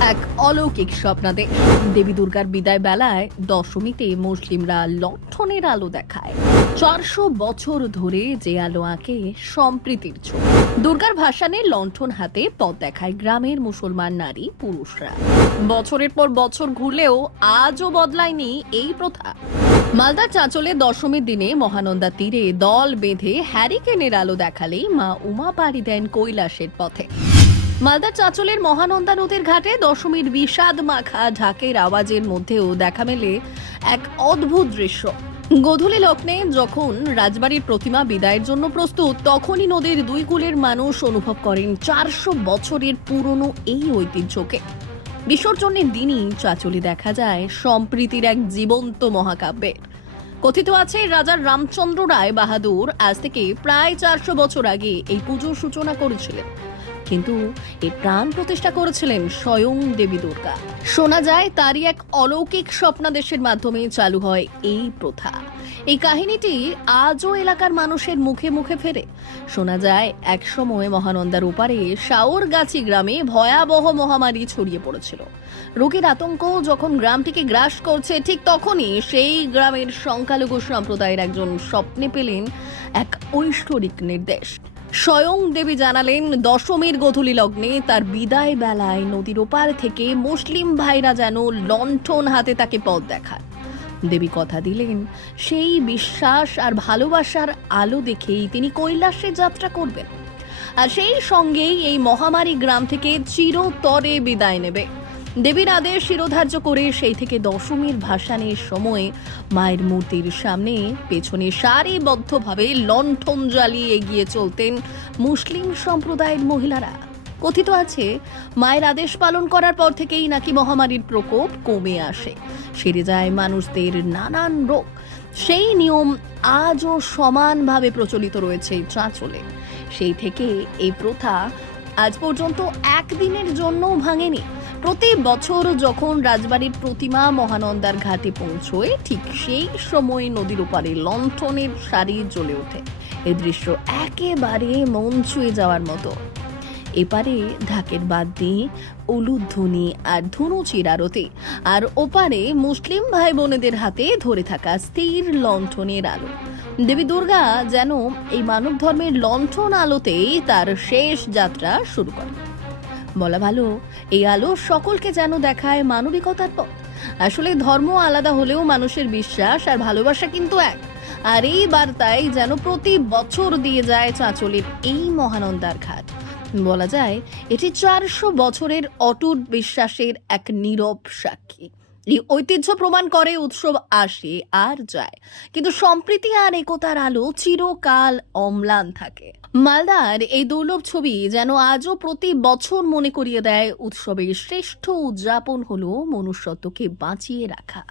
এক অলৌকিক স্বপ্নাদে দেবী দুর্গার বিদায় বেলায় দশমীতে মুসলিমরা লণ্ঠনের আলো দেখায়। চারশো বছর ধরে যে আলো আঁকে সম্প্রীতির ছবি দুর্গার ভাসানে লণ্ঠন হাতে পথ দেখায় গ্রামের মুসলমান নারী, পুরুষরা। বছরের পর বছর ঘুরলেও আজও বদলায়নি এই প্রথা। মালদার চাঁচলে দশমীর দিনে মহানন্দা তীরে দল বেঁধে হ্যারিকেনের আলো দেখালেই মা উমা পাড়ি দেন কৈলাসের পথে। মালদার চাঁচলের মহানন্দা নদীর ঘাটে দশমীর বিষাদ মাখা ঢাকের আওয়াজের মধ্যেও দেখা মেলে এক অদ্ভুত দৃশ্য। গোধূলি লগ্নে যখন রাজবাড়ির প্রতিমা বিদায়ের জন্য প্রস্তুত, তখনই নদীর দুই কূলের মানুষ অনুভব করেন চারশো বছরের পুরনো এই ঐতিহ্যকে। বিসর্জনের দিনই চাচলে দেখা যায় সম্প্রীতির এক জীবন্ত মহাকাব্যের। কথিত আছে, রাজা রামচন্দ্র রায় বাহাদুর আজ থেকে প্রায় চারশো বছর আগে এই পুজোর সূচনা করেছিলেন। কিন্তু এর প্রাণ প্রতিষ্ঠা করেছিলেন স্বয়ং দেবী দুর্গা। শোনা যায়, তারই এক অলৌকিক স্বপ্নাদেশের মাধ্যমে চালু হয় এই প্রথা। এই কাহিনীটি আজও এলাকার মানুষের মুখে মুখে ফেরে। শোনা যায়, এক সময় মহানন্দার ওপারে শাওরগাছি গ্রামে ভয়াবহ মহামারী ছড়িয়ে পড়েছিল। রোগীর আতঙ্ক যখন গ্রামটিকে গ্রাস করছে, ঠিক তখনই সেই গ্রামের সংখ্যালঘু সম্প্রদায়ের একজন স্বপ্নে পেলেন এক ঐশ্বরিক নির্দেশ। স্বয়ং দেবী জানালেন, দশমীর গধূলি লগ্নে তার বিদায় বেলায় নদীর ওপার থেকে মুসলিম ভাইরা যেন লণ্ঠন হাতে তাকে পথ দেখায় দেবী কথা দিলেন, সেই বিশ্বাস আর ভালোবাসার আলো দেখেই তিনি কৈলাসে যাত্রা করবেন। আর সেই সঙ্গেই এই মহামারী গ্রাম থেকে চিরতরে বিদায় নেবে। দেবীর আদেশ শিরোধার্য করে সেই থেকে দশমীর ভাসানের সময়ে মায়ের মূর্তির সামনে পেছনে সারিবদ্ধভাবে লণ্ঠন জ্বালিয়ে এগিয়ে চলতেন মুসলিম সম্প্রদায়ের মহিলারা। কথিত আছে, মায়ের আদেশ পালন করার পর থেকেই নাকি মহামারীর প্রকোপ কমে আসে। সেরে যায় মানুষদের নানান রোগ। সেই নিয়ম আজও সমানভাবে প্রচলিত রয়েছে চাঁচলে। সেই থেকে এই প্রথা আজ পর্যন্ত একদিনের জন্যও ভাঙেনি। প্রতি বছর যখন রাজবাড়ির প্রতিমা মহানন্দার ঘাটে পৌঁছয়, ঠিক সেই সময় নদীর ওপারে লণ্ঠনের সারি জ্বলে ওঠে। এ দৃশ্য একেবারে মন ছুঁয়ে যাওয়ার মতো। এপারে ঢাকের বাদ দিয়ে উলুধ্বনি আর ধুনুচির আরতি, আর ওপারে মুসলিম ভাই বোনেদের হাতে ধরে থাকা স্থির লণ্ঠনের আলো। দেবী দুর্গা যেন এই মানব ধর্মের লণ্ঠন আলোতেই তার শেষ যাত্রা শুরু করে বলা ভালো, এই আলো সকলকে যেন দেখায় মানবিকতার পথ। আসলে ধর্ম আলাদা হলেও মানুষের বিশ্বাস আর ভালোবাসা কিন্তু এক। আর এই বার্তায় যেন প্রতি বছর দিয়ে যায় চাঁচলের এই মহানন্দার ঘাট। বলা যায়, এটি চারশো বছরের অটুট বিশ্বাসের এক নীরব সাক্ষী। ঐতিহ্য প্রমাণ করে, উৎসব আসে আর যায়। কিন্তু সম্প্রীতি আর একতার আলো চিরকাল অম্লান থাকে। মালদার এই দুর্লভ ছবি যেন আজও প্রতি বছর মনে করিয়ে দেয়, উৎসবের শ্রেষ্ঠ উদযাপন হল মনুষ্যত্বকে বাঁচিয়ে রাখা।